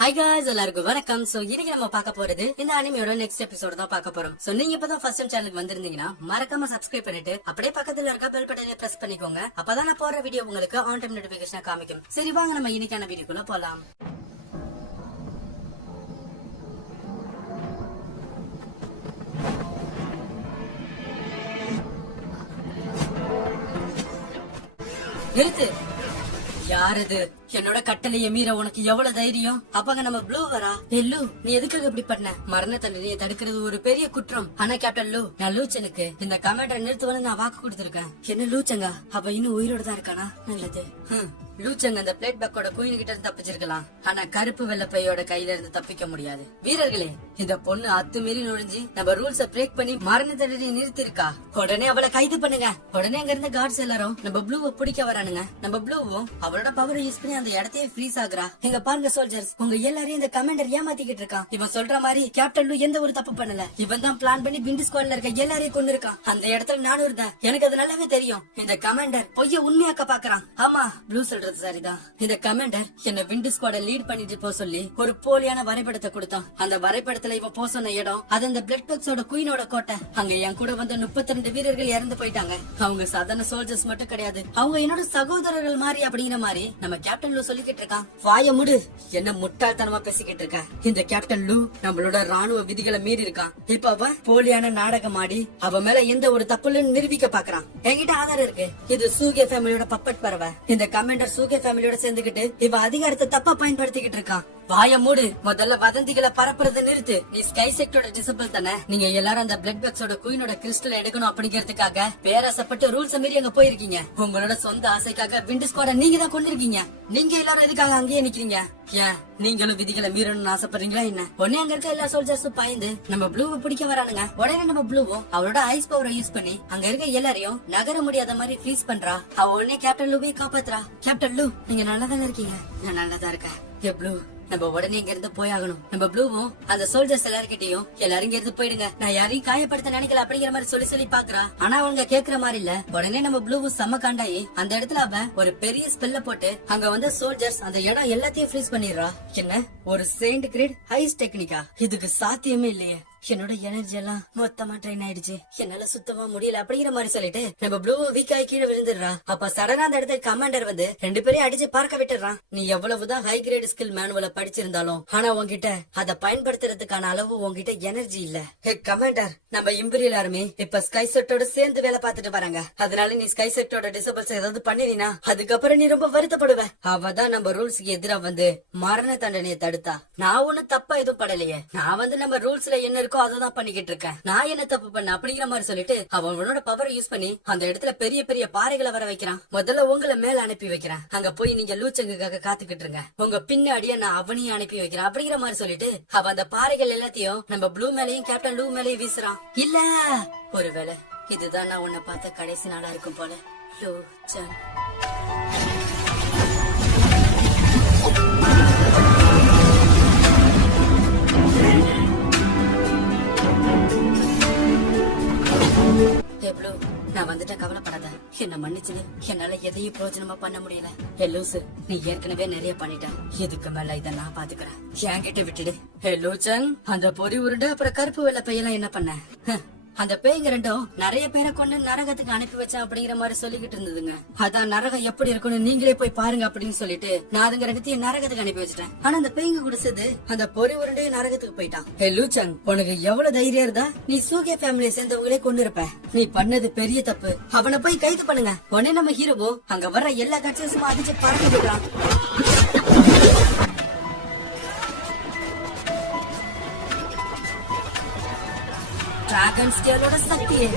Hi guys எல்லாருக்கும் வணக்கம். So இன்னைக்கு நம்ம பார்க்க போறது இந்த அனிமையோட நெக்ஸ்ட் எபிசோட் தான் பார்க்க போறோம். சோ நீங்க இப்பதான் ஃபர்ஸ்ட் டைம் சேனலுக்கு வந்திருந்தீங்கன்னா மறக்காம சப்ஸ்கிரைப் பண்ணிட்டு அப்படியே பக்கத்துல இருக்க பெல் பட்டனை பிரஸ் பண்ணிக்கோங்க. அப்பதான் நான் போற வீடியோ உங்களுக்கு ஆன் டைம் நோட்டிபிகேஷன் காமிக்கும். சரி வாங்க நம்ம இன்னைக்கான வீடியோக்குள்ள போலாம். நிறுத்து. யாரது? என்னோட கட்டளைய மீற உனக்கு எவ்வளவு தைரியம்? அப்பங்க நம்ம ப்ளூ வரா? லூ, நீ எதுக்காக இப்படி பண்ண? மரண தண்டனையை தடுக்கிறது ஒரு பெரிய குற்றம். ஆனா கேப்டன் லூ, நான் லூச்சனுக்கு இந்த கமாண்டரை நிறுத்துவன்னு நான் வாக்கு கொடுத்திருக்கேன். என்ன லூச்சங்க? அவ இன்னும் உயிரோட தான் இருக்கானா? நல்லது. லூச்சங்க அந்த பிளேட் பேக்கோட குயின் கிட்ட இருந்து தப்பிச்சிருக்கலாம். ஆனா கருப்பு வெள்ளப்பையோட கையில இருந்து தப்பிக்க முடியாது. வீரர்களே, இந்த பொண்ணு அத்துமீறி நுழைஞ்சு நம்ம ரூல்ஸ பிரேக் பண்ணி மரண தண்டனையை நிறுத்தி இருக்கா. உடனே அவளை கைது பண்ணுங்க. உடனே அங்க இருந்த கார்ட்ஸ் எல்லாரும் நம்ம ப்ளூவை பிடிக்க வரானுங்க. நம்ம ப்ளூவும் அவளோட பவரை யூஸ் பண்ணி அந்த இடத்தையே ஃப்ரீஸ் ஆகுறா. எங்க பாருங்க சோல்ஜர்ஸ், உங்க எல்லாரையும் இந்த கமாண்டர் ஏமாத்திக்கிட்டு இருக்கான். இவன் சொல்ற மாதிரி கேப்டன் லூ எந்த ஒரு தப்பு பண்ணல. இவன் தான் பிளான் பண்ணி விண்ட் ஸ்குவாட்ல இருக்க எல்லாரையும் கொண்டு இருக்கான். அந்த இடத்துல நானும் இருந்தேன். எனக்கு அது நல்லாவே தெரியும். இந்த கமாண்டர் பொய்ய உண்மையாக்க பாக்குறான். ஆமா, ப்ளூ சொல்றது சரிதான். இந்த கமாண்டர் என்ன விண்ட் ஸ்குவாட லீட் பண்ணிட்டு போக சொல்லி ஒரு போலியான வரைபடத்தை கொடுத்தான். அந்த வரைபடத்துல இவன் போக சொன்ன இடம் அது அந்த பிளட் பாக்ஸோட குயினோட கோட்டை. அங்க என் கூட வந்த 32 வீரர்கள் இறந்து போயிட்டாங்க. அவங்க சாதாரண சோல்ஜர்ஸ் மட்டும் கிடையாது, அவங்க என்னோட சகோதரர்கள் மாதிரி அப்படிங்கிற மாதிரி நம்ம கேப்டன் லூ சொல்லிக்கிட்டு இருக்கான். வாய முடு, என்ன முட்டாள்தனமா பேசிக்கிட்டு இருக்க? இந்த கேப்டன் லூ நம்மளோட ராணுவ விதிகளை மீறி இருக்கான். இப்ப அவ போலியான நாடகம் ஆடி அவ மேல எந்த ஒரு தப்புன்னு நிரூபிக்க பாக்குறான். என்கிட்ட ஆதாரம் இருக்கு. இது சூகே ஃபேமிலியோட பப்பட் பறவை. இந்த கமாண்டர் சூகே ஃபேமிலியோட சேர்ந்துகிட்டு இவ அதிகாரத்தை தப்பா பயன்படுத்திக்கிட்டு இருக்கான். வாய மூடு, முதல்ல வதந்திகளை பரப்புறத நிறுத்து. நீ ஸ்கை செக்டரோட டிசிபிள் தானே? நீங்க எல்லாரும் அந்த பிளட் பாக்ஸோட குயினோட கிறிஸ்டல் எடுக்கணும் அப்படிங்கிறதுக்காக பேராசப்பட்டு ரூல்ஸ் மீறி அங்க போயிருக்கீங்க. உங்களோட சொந்த ஆசைக்காக விண்ட் ஸ்குவாட நீங்க தான் கொண்டிருக்கீங்க. நீங்க எல்லாரும் எதுக்காக அங்கேயே நிக்கிறீங்க? ஏன் நீங்களும் விதிகளை மீறணும்னு ஆசைப்படுறீங்களா என்ன? உடனே அங்க இருக்க எல்லா சோல்ஜர்ஸும் பாய்ந்து நம்ம ப்ளூவை பிடிக்க வரானுங்க. உடனே நம்ம ப்ளூவும் அவளோட ஐஸ் பவரை யூஸ் பண்ணி அங்க இருக்க எல்லாரையும் நகர முடியாத மாதிரி ஃப்ரீஸ் பண்றா. அவ உடனே கேப்டன் லூவை காப்பாத்துறா. கேப்டன் லூ, நீங்க நல்லாதானே இருக்கீங்க? நான் நல்லாதான் இருக்கேன். ஏ ப்ளூ, நம்ம உடனே இங்க இருந்து போயாகணும். நம்ம ப்ளூவும் அந்த சோல்ஜர்ஸ் எல்லாருக்கிட்டையும் எல்லாரும் இங்க இருந்து போயிடுங்க, நான் யாரையும் காயப்படுத்த நினைக்கல அப்படிங்கிற மாதிரி சொல்லி பாக்குறா. ஆனா அவங்க கேக்குற மாதிரி இல்ல. உடனே நம்ம ப்ளூவும் செம்ம காண்டாயி அந்த இடத்துல அவ ஒரு பெரிய ஸ்பெல்ல போட்டு அங்க வந்து சோல்ஜர்ஸ் அந்த இடம் எல்லாத்தையும் ஃப்ரீஸ் பண்ணிடுறா. என்ன ஒரு செயின்ட் கிரேட் ஹைஸ் டெக்னிக்கா? இதுக்கு சாத்தியமே இல்லையே. என்னோட எனர்ஜி எல்லாம் மொத்தமா ட்ரெயின் ஆயிடுச்சு, என்னால சுத்தமா முடியல அப்படிங்கிற மாதிரி சொல்லிட்டு நம்ம ப்ளூ வீக் ஆகி கீழே விழுந்துடுறான். அப்ப சடனா அந்த இடத்துல கமாண்டர் வந்து 2 பேரையும் அடிச்சு பார்க்க விட்டுறான். நீ எவ்வளவுதான் ஹை கிரேட் ஸ்கில் மேனுவல படிச்சிருந்தாலும் ஆனா உன்கிட்ட அதை பயன்படுத்துறதுக்கான அளவு உன்கிட்ட எனர்ஜி இல்ல. ஹே கமாண்டர், நம்ம இம்பீரியல் ஆர்மி இப்ப ஸ்கை செட்டோட சேர்ந்து வேலை பார்த்துட்டு வராங்க. அதனால நீ ஸ்கை செட்டோட டிசபிள்ஸ் ஏதாவது பண்ணினா அதுக்கப்புறம் நீ ரொம்ப வருத்தப்படுவ. அவதான் நம்ம ரூல்ஸ்க்கு எதிரா வந்து மரண தண்டனையை தடுத்தா. நான் ஒண்ணும் தப்பா எதுவும் படலையே. நான் வந்து நம்ம ரூல்ஸ்ல என்ன அததான் பண்ணிக்கிட்டு இருக்கேன். நான் என்ன தப்பு பண்ண அப்படிங்கிற மாதிரி சொல்லிட்டு அவனோட பவரை யூஸ் பண்ணி அந்த இடத்துல பெரிய பெரிய பாறைகளை வர வைக்கிறான். முதல்ல உங்களை மேல அனுப்பி வைக்கிறேன். அங்க போய் நீங்க லூச்சங்குக்காக காத்துக்கிட்டு இருங்க. உங்க பின்னாடியே நான் அவனையும் அனுப்பி வைக்கிறேன் அப்படிங்கிற மாதிரி சொல்லிட்டு அவ அந்த பாறைகள் எல்லாத்தையும் நம்ம ப்ளூ மேலையும் கேப்டன் லூ மேலையும் வீசுறான். இல்ல, ஒருவேளை இதுதான் நான் உன்னை பார்த்த கடைசி நாளா இருக்கும் போல. லூச்சன் நான் வந்துட்ட, கவலைப்படாத. என்ன மன்னிச்சுது. என்னால எதையும் பிரயோஜனமா பண்ண முடியல. லூசு, நீ ஏற்கனவே நிறைய பண்ணிட்ட. இதுக்கு மேல இத நான் பாத்துக்கிறேன். என்கிட்ட விட்டுடு. லூச்சன், அந்த பொறி உருண்டு அப்புறம் கருப்பு வெள்ளை பையெல்லாம் என்ன பண்ண? அந்த பேய்ங்க ரெண்டும் நிறைய பேரை கொண்டு நரகத்துக்கு அனுப்பி வச்சேன் அப்படிங்கிற மாதிரி சொல்லிக்கிட்டு இருந்ததுங்க. அதான் நரகம் எப்படி இருக்குன்னு நீங்களே போய் பாருங்க அப்படின்னு சொல்லிட்டு நான் அதுங்க ரெண்டுத்தையும் நரகத்துக்கு அனுப்பி வச்சுட்டேன். ஆனா அந்த பேய்ங்க குடிச்சது அந்த பொறி உருண்டே நரகத்துக்கு போயிட்டான். லூச்சன், உனக்கு எவ்வளவு தைரியம் இருந்தா நீ சூகே ஃபேமிலியை சேர்ந்தவங்களே கொண்டு இருப்ப. நீ பண்ணது பெரிய தப்பு. அவனை போய் கைது பண்ணுங்க. உடனே நம்ம ஹீரோவோ அங்க வர்ற எல்லா கட்சியும் அடிச்சு பறந்து விடுறான். டிராகன் ஸ்கேலோட சக்தியே.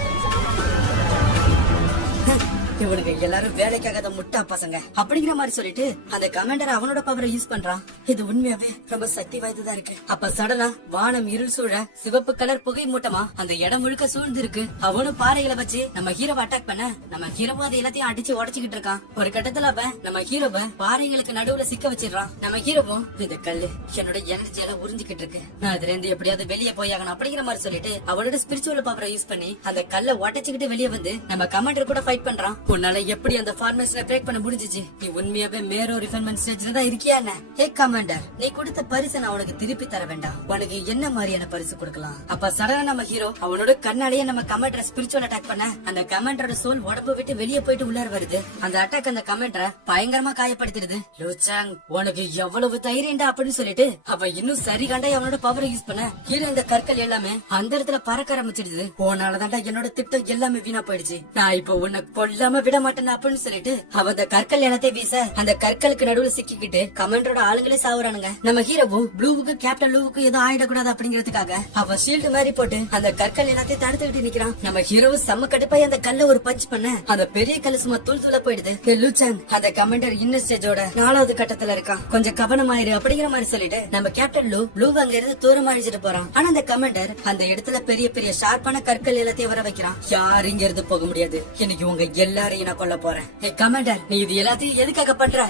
இவனுக்கு எல்லாரும் வேலைக்காக முட்டா பசங்க அப்படிங்கிற மாதிரி சொல்லிட்டு அந்த கமாண்டர் அவனோட பவரை யூஸ் பண்றான். இது உண்மையாவே ரொம்ப சக்தி வாய்ந்ததா இருக்கு. அப்ப சடனா வானம் இருள் சூழ சிவப்பு கலர் புகை மூட்டமா அந்த இடம் முழுக்க சூழ்ந்து இருக்கு. அவனும் பாறைகளை வச்சு நம்ம ஹீரோவை அட்டாக் பண்ண நம்ம ஹீரோவை அதை எல்லாத்தையும் அடிச்சு உடச்சுக்கிட்டு இருக்கான். ஒரு கட்டத்துல அவன் நம்ம ஹீரோவை பாறைகளுக்கு நடுவுல சிக்க வச்சிடறான். நம்ம ஹீரோவும் இந்த கல்லு என்னோட எனர்ஜி எல்லாம் உறிஞ்சிக்கிட்டு இருக்கு, நான் அதுல இருந்து எப்படியாவது வெளியே போயாகணும் அப்படிங்கிற மாதிரி சொல்லிட்டு அவனோட ஸ்பிரிச்சுவல் பவரை யூஸ் பண்ணி அந்த கல்லை உடச்சுக்கிட்டு வெளியே வந்து நம்ம கமாண்டர் கூட ஃபைட் பண்றான். உன்னால எப்படி அந்த ஃபார்மேஷனை பிரேக் பண்ண முடிஞ்சிச்சு? நீ உண்மையாவே மேரோ ரிஃபைன்மெண்ட் ஸ்டேஜ்ல தான் இருக்கியா என்ன? ஹே கமாண்டர், நீ கொடுத்த பரிசை நான் உனக்கு திருப்பி தர வேண்டாம். உனக்கு என்ன மாதிரியான பரிசு கொடுக்கலாம்? அப்ப சடனா நம்ம ஹீரோ அவனோட கண்ணாலேயே நம்ம கமாண்டரை ஸ்பிரிச்சுவல் அட்டாக் பண்ண அந்த கமாண்டரோட சோல் உடம்பு விட்டு வெளியே போயிட்டு உள்ளார வருது. அந்த அட்டாக் அந்த கமாண்டரை பயங்கரமா காயப்படுத்திடுது. லூச்சாங், உனக்கு எவ்வளவு தைரியம்டா அப்படின்னு சொல்லிட்டு அவன் இன்னும் சரி கண்டா அவனோட பவரை யூஸ் பண்ண கீழே இந்த கற்கள் எல்லாமே அந்த இடத்துல பறக்க ஆரம்பிச்சிடுது. போனாலதான்டா என்னோட திட்டம் எல்லாமே வீணா போயிடுச்சு. நான் இப்ப உன்னை கொல்லாம விட மாட்டேன் அப்படின்னு சொல்லிட்டு அவ அந்த கற்கள் எல்லாத்தையும் வீச அந்த கற்களுக்கு நடுவுல சிக்கிக்கிட்டு கமாண்டரோட ஆளுங்களே சாவுறானுங்க. நம்ம ஹீரோவும் ப்ளூவுக்கு கேப்டன் லூவுக்கு எதுவும் ஆயிடக்கூடாது அப்படிங்கறதுக்காக அவ ஷீல்டு மாதிரி போட்டு அந்த கற்கள் எல்லாத்தையும் தடுத்துக்கிட்டு நிக்கிறான். நம்ம ஹீரோவும் செம்ம கடுப்பாய் அந்த கல்ல ஒரு பஞ்ச் பண்ண அந்த பெரிய கல்லு சும்மா தூள் தூள போயிடுது. லூச்சாங், அந்த கமாண்டர் இன்னர் ஸ்டேஜோட 4வது கட்டத்துல இருக்கான், கொஞ்சம் கவனமாயிரு அப்படிங்கிற மாதிரி சொல்லிட்டு நம்ம கேப்டன் ப்ளூ அங்க இருந்து தூரம் அழிச்சிட்டு போறான். ஆனா அந்த கமாண்டர் அந்த இடத்துல பெரிய பெரிய ஷார்ப்பான கற்கள் எல்லாத்தையும் வர வைக்கிறான். யாரும் இங்க இருந்து போக முடியாது, இன்னைக்கு உங்க எல்லாரையும் நான் கொல்ல போறேன். கமாண்டர், நீ இது எல்லாத்தையும் எதுக்காக பண்ற?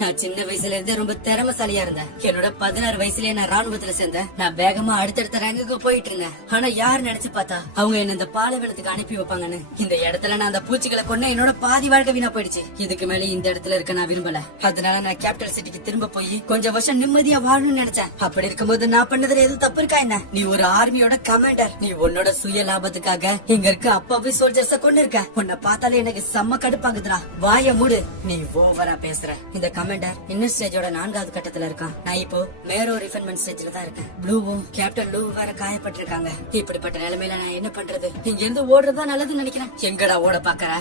நான் சின்ன வயசுல இருந்து ரொம்ப திறமசாலியா இருந்தேன். என்னோட 16 வயசுலயே நான் ராணுவத்துல சேர்ந்தேன். நான் வேகமா அடுத்தடுத்த ரேங்குக்கு போயிட்டு இருந்தேன். ஆனா யார் நினைச்சு பார்த்தா அவங்க என்ன இந்த பாலைவனத்துக்கு அனுப்பி வைப்பாங்கன்னு. இந்த இடத்துல நான் அந்த பூச்சிகளை கொண்டு என்னோட பாதி வாழ்க்கை வீணா போயிடுச்சு. இதுக்கு மேல இந்த இடத்துல இருக்க நான் விரும்பல. அதனால நான் கேபிட்டல் சிட்டிக்கு திரும்ப போய் கொஞ்சம் வருஷம் நிம்மதியா வாழணும்னு நினைச்சேன். அப்படி இருக்கும்போது நான் பண்ணதுல எதுவும் தப்பு இருக்கா என்ன? நீ ஒரு ஆர்மியோட கமாண்டர், நீ உன்னோட சுய லாபத்துக்காக இங்க இருக்க அப்பாவி சோல்ஜர்ஸ கொண்டு இருக்க. உன்னை பார்த்தாலே எனக்கு செம்ம கடுப்பாகுதுடா. வாய மூடு, நீ ஓவரா பேசுற. இந்த கமாண்டர் இன்னர் ஸ்டேஜோட 4வது கட்டத்துல இருக்கான். நான் இப்போ மேரோ ரிஃபைன்மெண்ட் ஸ்டேஜ்ல தான் இருக்கேன். ப்ளூவும் கேப்டன் லூ வேற காயப்பட்டிருக்காங்க. இப்படிப்பட்ட நிலைமையில நான் என்ன பண்றது? இங்க இருந்து ஓடுறதா நல்லதுன்னு நினைக்கிறேன். எங்கடா ஓட பாக்குற?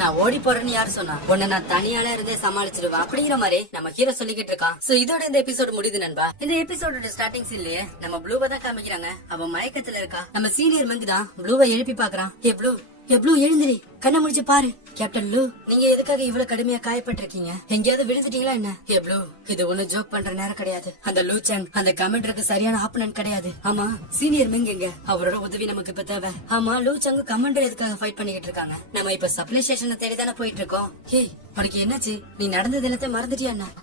நான் ஓடி போறேன்னு யாரு சொன்னா? உன்னை நான் தனியால இருந்தே சமாளிச்சிடுவேன் அப்படிங்கிற மாதிரி நம்ம ஹீரோ சொல்லிக்கிட்டு இருக்கான். சோ இதோட இந்த எபிசோடு முடியுது நண்பா. இந்த எபிசோடோட ஸ்டார்டிங் சீன்லயே நம்ம ப்ளூவை தான் காமிக்கிறாங்க. அவன் மயக்கத்துல இருக்கா. நம்ம சீனியர் வந்து தான் ப்ளூவை எழுப்பி பாக்குறான். ப்ளூ எழுந்திரி, கண்ண முடிச்சு பாரு. கேப்டன் லூ, நீங்க எதுக்காக இவ்வளவு கடுமையா காயப்பட்டிருக்கீங்க? எங்கேயாவது விழுந்துட்டீங்களா என்ன? ப்ளூ, இது ஒண்ணு ஜோக் பண்ற நேரம் கிடையாது. அந்த லூச்சாங் அந்த கமாண்டருக்கு சரியான ஆப்பனன்ட் கிடையாது. ஆமா, சீனியர் மிங் எங்க? அவரோட உதவி நமக்கு இப்ப தேவை. ஆமா, லூச்சாங் கமாண்டர் எதுக்காக ஃபைட் பண்ணிக்கிட்டு இருக்காங்க? நம்ம இப்ப சப்ளை ஸ்டேஷனை தேடி தானே போயிட்டு இருக்கோம். உனக்கு என்னாச்சு? நீ நடந்தது எல்லாத்தையும் மறந்துட்டியா என்ன?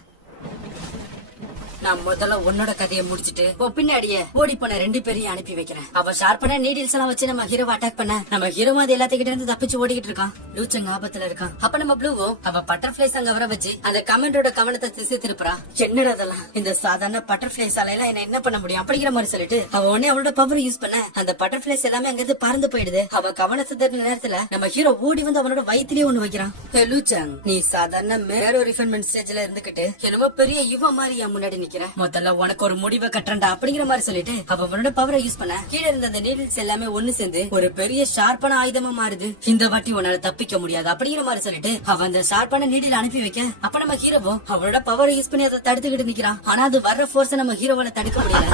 நான் முதல்ல உன்னோட கதையை முடிச்சிட்டு பின்னாடியே ஓடி போன 2 பேரையும் அனுப்பி வைக்கிறேன். அவ ஷார்ப்பான நீடில்ஸ் எல்லாம் வச்சு நம்ம ஹீரோவை அட்டாக் பண்ண நம்ம ஹீரோ அது எல்லாத்துக்கிட்ட இருந்து தப்பிச்சு ஓடிக்கிட்டு இருக்கான். லூச்சங் ஆபத்துல இருக்கான். அப்ப நம்ம ப்ளூவும் அவ பட்டர்ஃபிளைஸ் அங்க வர வச்சு அந்த கமெண்டோட கவனத்தை திசை திருப்புறா. என்னடா அதெல்லாம்? இந்த சாதாரண பட்டர்ஃபிளைஸ் எல்லாம் என்ன பண்ண முடியும் அப்படிங்கிற மாதிரி சொல்லிட்டு அவ உடனே அவளோட பவர் யூஸ் பண்ண அந்த பட்டர்ஃபிளைஸ் எல்லாமே அங்க இருந்து பறந்து போயிடுது. அவ கவனத்தை தருண நேரத்துல நம்ம ஹீரோ ஓடி வந்து அவனோட வயிற்றுலயே ஒண்ணு வைக்கிறான். லூச்சங், நீ சாதாரண மேரோ ரிஃபைன்மெண்ட் ஸ்டேஜ்ல இருந்துகிட்டு என்னமோ பெரிய இவ மாதிரி என் முன்னாடி நிக்கிற. முதல்ல உனக்கு ஒரு முடிவை கட்டுறா அப்படிங்கிற மாதிரி சொல்லிட்டு அவனோட பவரை யூஸ் பண்ண கீழே இருந்த அந்த நீடில்ஸ் எல்லாமே ஒண்ணு சேர்ந்து ஒரு பெரிய ஷார்ப்பான ஆயுதமா மாறுது. இந்த வாட்டி உன்னால தப்பிக்க முடியாது அப்படிங்கிற மாதிரி சொல்லிட்டு அவன் அந்த ஷார்ப்பான நீடில் அனுப்பி வைக்க அப்ப நம்ம ஹீரோவும் அவனோட பவரை யூஸ் பண்ணி அதை தடுத்துக்கிட்டு நிக்கிறான். ஆனா அது வர்ற போர்ஸ் நம்ம ஹீரோவால தடுக்க முடியல.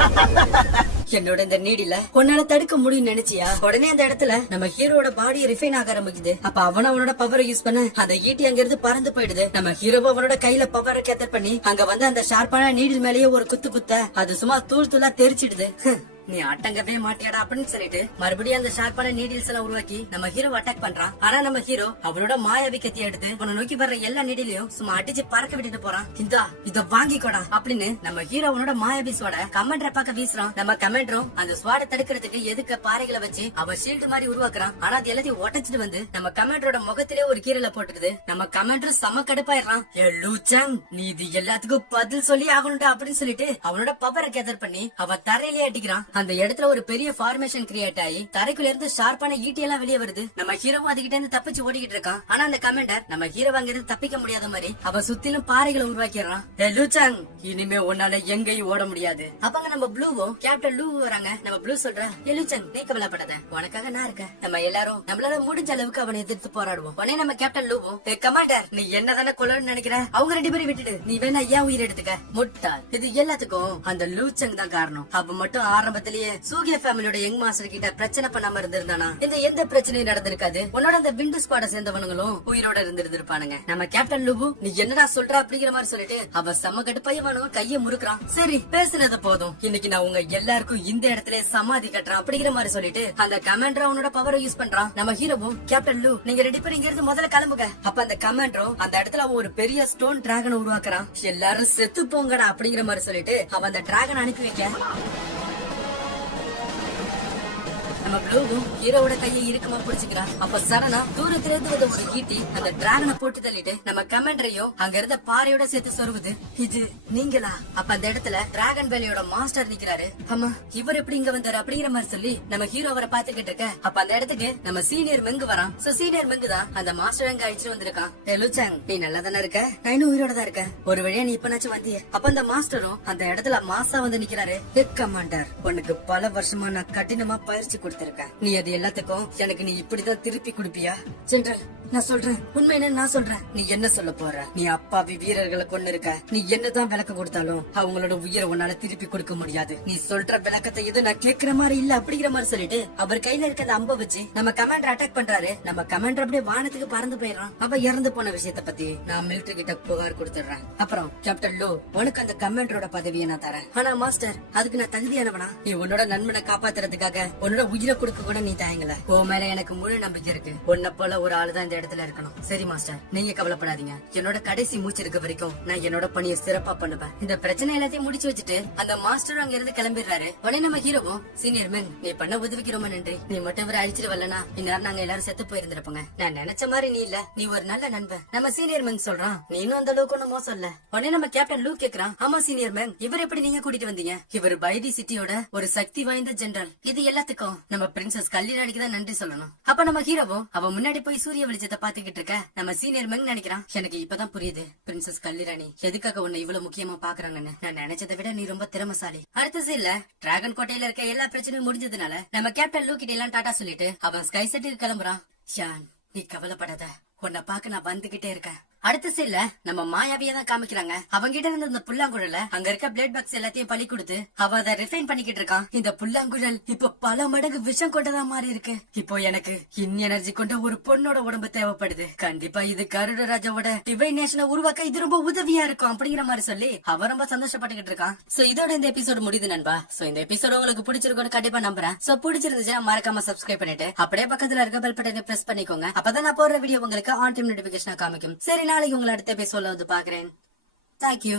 என்னோட இந்த நீடில உன்னால தடுக்க முடியும் நினைச்சியா? உடனே அந்த இடத்துல நம்ம ஹீரோட பாடி ரிஃபைன் ஆக ஆரம்பிக்குது. அப்ப அவனோட பவரை யூஸ் பண்ண அந்த ஈட்டி அங்க இருந்து பறந்து போயிடுது. நம்ம ஹீரோவோ அவனோட கையில பவரை கேத்தர் பண்ணி அங்க வந்து அந்த ஷார்ப்பான நீடில் மேலேயே ஒரு குத்த அது சும்மா தூள் தூளா தெரிச்சிடுது. நீ அட்டங்கவே மாட்டியாடா அப்படின்னு சொல்லிட்டு மறுபடியும் அந்த ஷார்ப்பான நீடில்ஸ் எல்லாம் உருவாக்கி நம்ம ஹீரோ அட்டாக் பண்றான். ஆனா நம்ம ஹீரோ அவனோட மாயாவி கத்தி எடுத்து உன்னை நோக்கி வர்ற எல்லா நீடிலையும் சும்மா அடிச்சு பறக்க விட்டுட்டு போறான். இத வாங்கிக்கோடா அப்படின்னு நம்ம ஹீரோ அவனோட மாயாவி ஸ்வாட கமாண்டரை பார்க்க வீசுறான். நம்ம கமாண்டரும் அந்த ஸ்வாட தடுக்கிறதுக்கு எதுக்க பாறைகளை வச்சு அவ ஷீல்டு மாதிரி உருவாக்குறான். ஆனா அது எல்லாத்தையும் உடைச்சிட்டு வந்து நம்ம கமாண்டரோட முகத்திலே ஒரு கீரலை போட்டுக்குது. நம்ம கமாண்டரும் செம கடுப்பாயிடுறான். லூச்சாங், நீ இது எல்லாத்துக்கும் பதில் சொல்லி ஆகணும்டா அப்படின்னு சொல்லிட்டு அவனோட பவரை கேதர் பண்ணி அவ தரையிலே அடிக்கிறான். அந்த இடத்துல ஒரு பெரிய ஃபார்மேஷன் கிரியேட் ஆகி தரைக்குள்ள இருந்து ஷார்ப்பான ஈட்டி எல்லாம் வெளியே வருது. நம்ம ஹீரோவும் அதுகிட்ட இருந்து தப்பிச்சு ஓடிக்கிட்டு இருக்கான். ஆனா அந்த கமாண்டர் நம்ம ஹீரோ அங்க இருந்து தப்பிக்க முடியாத மாதிரி அவ சுத்திலும் பாறைகளை உருவாக்கிடுறான். லூச்சாங், இனிமே உன்னால எங்கேயும் ஓட முடியாது. அப்பங்க நம்ம ப்ளூவும் கேப்டன் லூ வராங்க. நம்ம ப்ளூ சொல்ற, லூச்சாங் நீ கவலைப்படாத, உனக்காக நான் இருக்கேன். நம்ம எல்லாரும் நம்மளால முடிஞ்ச அளவுக்கு அவனை எதிர்த்து போராடுவோம். உடனே நம்ம கேப்டன் லூவும், கமாண்டர் நீ என்னதானே கொல்லணும்னு நினைக்கிற? அவங்க 2 பேரும் விட்டுடு, நீ வேணா ஏன் உயிர் எடுத்துக்க. முட்டாள், இது எல்லாத்துக்கும் அந்த லூச்சங் தான் காரணம். அவ மட்டும் ஆரம்பத்திலேயே சூகிய ஃபேமிலியோட யங் மாஸ்டர் கிட்ட பிரச்சனை பண்ணாம இருந்திருந்தானா இந்த எந்த பிரச்சனையும் நடந்திருக்காது. உன்னோட அந்த விண்டு ஸ்குவாட சேர்ந்தவனுங்களும் உயிரோட இருந்திருப்பானுங்க. நம்ம கேப்டன் லூபு, நீ என்னடா சொல்ற அப்படிங்கிற மாதிரி சொல்லிட்டு அவ செம்ம கடுப்பையவனும் கைய முறுக்குறான். சரி பேசுனது போதும், இன்னைக்கு நான் உங்க எல்லாருக்கும் இந்த இடத்துல சமாதி கட்டுறேன் அப்படிங்கிற மாதிரி சொல்லிட்டு அந்த கமாண்டர் அவனோட பவரை யூஸ் பண்றான். நம்ம ஹீரோவும், கேப்டன் லூ நீங்க 2 பேரும் இங்க இருந்து முதல்ல கிளம்புங்க. அப்ப அந்த கமாண்டரும் அந்த இடத்துல அவன் ஒரு பெரிய ஸ்டோன் டிராகனை உருவாக்குறான். எல்லாரும் செத்து போங்கடா அப்படிங்கிற மாதிரி சொல்லிட்டு அவன் அந்த டிராகன் அனுப்பி வைக்க நம்ம ப்ளூவும் ஹீரோவோட கையை இறுக்கமா பிடிச்சுக்கிறா. அப்ப சரணா தூரத்துல இருந்து வந்து ஒரு ஈட்டி அந்த டிராகனை போட்டு தள்ளிட்டு நம்ம கமாண்டரையும் அங்க இருந்த பாறையோட சேர்த்து சொருவுது. இது நீங்களா? அப்ப அந்த இடத்துல டிராகன் வேலையோட மாஸ்டர் நிக்கிறாரு. ஆமா, இவர் எப்படி இங்க வந்தாரு அப்படிங்கிற மாதிரி சொல்லி நம்ம ஹீரோ அவரை பாத்துக்கிட்டு இருக்க. அப்ப அந்த இடத்துக்கு நம்ம சீனியர் மெங்கு வரான். சோ சீனியர் மெங்கு தான் அந்த மாஸ்டர் அங்க அழிச்சிட்டு வந்திருக்கான். லூச்சாங், நீ நல்லா தானே இருக்க? நான் இன்னும் உயிரோட தான் இருக்கேன். ஒரு வழியா நீ இப்பனாச்சும் வந்திய. அப்ப அந்த மாஸ்டரும் அந்த இடத்துல மாசா வந்து நிக்கிறாரு. கமாண்டர், உனக்கு பல வருஷமா நான் கடினமா பயிற்சி கொடுத்திருக்கேன். நீ அது எல்லாத்துக்கும் எனக்கு நீ இப்படிதான் திருப்பி கொடுப்பியா? ஜெனரல், நான் சொல்றேன் உண்மை என்ன நான் சொல்றேன். நீ என்ன சொல்ல போற? நீ அப்பாவி வீரர்களை கொண்டு இருக்க. நீ என்னதான் விளக்கம் கொடுத்தாலும் அவங்களோட உயிரை உன்னால திருப்பி கொடுக்க முடியாது. நீ சொல்ற விளக்கத்தை எது நான் கேக்குற மாதிரி இல்ல அப்படிங்கிற மாதிரி சொல்லிட்டு அவர் கையில இருக்கிற அம்ப வச்சு நம்ம கமாண்டர் அட்டாக் பண்றாரு. நம்ம கமாண்டர் அப்படியே வானத்துக்கு பறந்து போயிடறான். அப்ப இறந்து போன விஷயத்த பத்தி நான் மிலிட்டரி கிட்ட புகார் கொடுத்துடுறேன். அப்புறம் கேப்டன் லோ, உனக்கு அந்த கமாண்டரோட பதவியை நான் தரேன். ஆனா மாஸ்டர், அதுக்கு நான் தகுதியானவனா? நீ உன்னோட நண்பனை காப்பாத்துறதுக்காக உன்னோட உயிரை கொடுக்க கூட நீ தயங்கல. உன் மேல எனக்கு முழு நம்பிக்கை இருக்கு. உன்னை போல ஒரு ஆளுதான் இந்த இடத்துல இருக்கணும். சரி மாஸ்டர், நீங்க கவலைப்படாதீங்க. என்னோட கடைசி மூச்சு இருக்க வரைக்கும் நான் என்னோட பணியை சிறப்பா பண்ணுவேன். இந்த பிரச்சனை எல்லாத்தையும் முடிச்சு வச்சுட்டு அந்த மாஸ்டர் அங்க இருந்து கிளம்பிடுறாரு. உடனே நம்ம ஹீரோவும், சீனியர் மேன், நீ பண்ண உதவிக்கு ரொம்ப நன்றி. நீ மட்டும் இவரை அழிச்சிட்டு வரலனா இந்நேரம் நாங்க எல்லாரும் செத்து போயிருந்திருப்போங்க. நான் நினைச்ச மாதிரி நீ இல்ல, நீ ஒரு நல்ல நண்பன். நம்ம சீனியர் மேன் சொல்றான், நீனும் அந்த அளவுக்கு ஒன்னும் மோசம் இல்ல. உடனே நம்ம கேப்டன் லூ கேக்குறான், ஆமா சீனியர் மேன், இவர் எப்படி நீங்க கூட்டிட்டு வந்தீங்க? இவர் பைதி சிட்டியோட ஒரு சக்தி வாய்ந்த ஜெனரல். இது எல்லாத்துக்கும் நம்ம பிரின்சஸ் கல்லிராணிக்கு தான் நன்றி சொல்லணும். அப்ப நம்ம ஹீரோவும் அவ முன்னாடி போய் சூரிய வெளிச்சத்தை பாத்துக்கிட்டு இருக்க நம்ம சீனியர் மேன் நினைக்கிறான், எனக்கு இப்பதான் புரியுது பிரின்சஸ் கல்லிராணி எதுக்காக உன்னை இவ்வளவு முக்கியமா பாக்குறாங்கன்னு. நான் நினைச்சதை விட நீ ரொம்ப திறமசாலி. அடுத்த சீன்ல டிராகன் கோட்டையில இருக்க எல்லா பிரச்சனையும் முடிஞ்சதுனால நம்ம கேப்டன் லூ கிட்ட எல்லாம் டாடா சொல்லிட்டு அவன் ஸ்கை செட்டுக்கு கிளம்புறான். ஷான், நீ கவலைப்படாத, உன்னை பாக்க நான் வந்துகிட்டே இருக்கேன். அடுத்த சீன்ல நம்ம மாயாவிய தான் காமிக்கிறாங்க. அவங்க கிட்ட இருந்த இந்த புல்லாங்குழல அங்க இருக்க பிளேட் பாக்ஸ் எல்லாத்தையும் பலி கொடுத்து அவ அதை ரிஃபைன் பண்ணிக்கிட்டு இருக்கான். இந்த புல்லாங்குழல் இப்ப பல மடங்கு விஷம் கொண்டதா மாறி இருக்கு. இப்போ எனக்கு எனர்ஜி கொண்ட ஒரு பொண்ணோட உடம்பு தேவைப்படுது. கண்டிப்பா இது கருட ராஜாவோட டிவைன் நேஷனை உருவாக்க இது ரொம்ப உதவியா இருக்கும் அப்படிங்கிற மாதிரி சொல்லி அவ ரொம்ப சந்தோஷப்பட்டுக்கிட்டு இருக்கான். சோ இதோட இந்த எபிசோடு முடியுது நண்பா. சோ இந்த எபிசோடு உங்களுக்கு பிடிச்சிருக்கும்னு கண்டிப்பா நம்புறேன். சோ பிடிச்சிருந்துச்சுன்னா மறக்காம சப்ஸ்கிரைப் பண்ணிட்டு அப்படியே பக்கத்துல இருக்க பெல் பட்டனை பிரஸ் பண்ணிக்கோங்க. அப்பதான் நான் போடுற வீடியோ உங்களுக்கு ஆன் டைம் நோட்டிபிகேஷனா காமிக்கும். சரி, நாளைக்கு உங்களை அடுத்த எபிசோட்ல வந்து பாக்குறேன். தேங்க்யூ.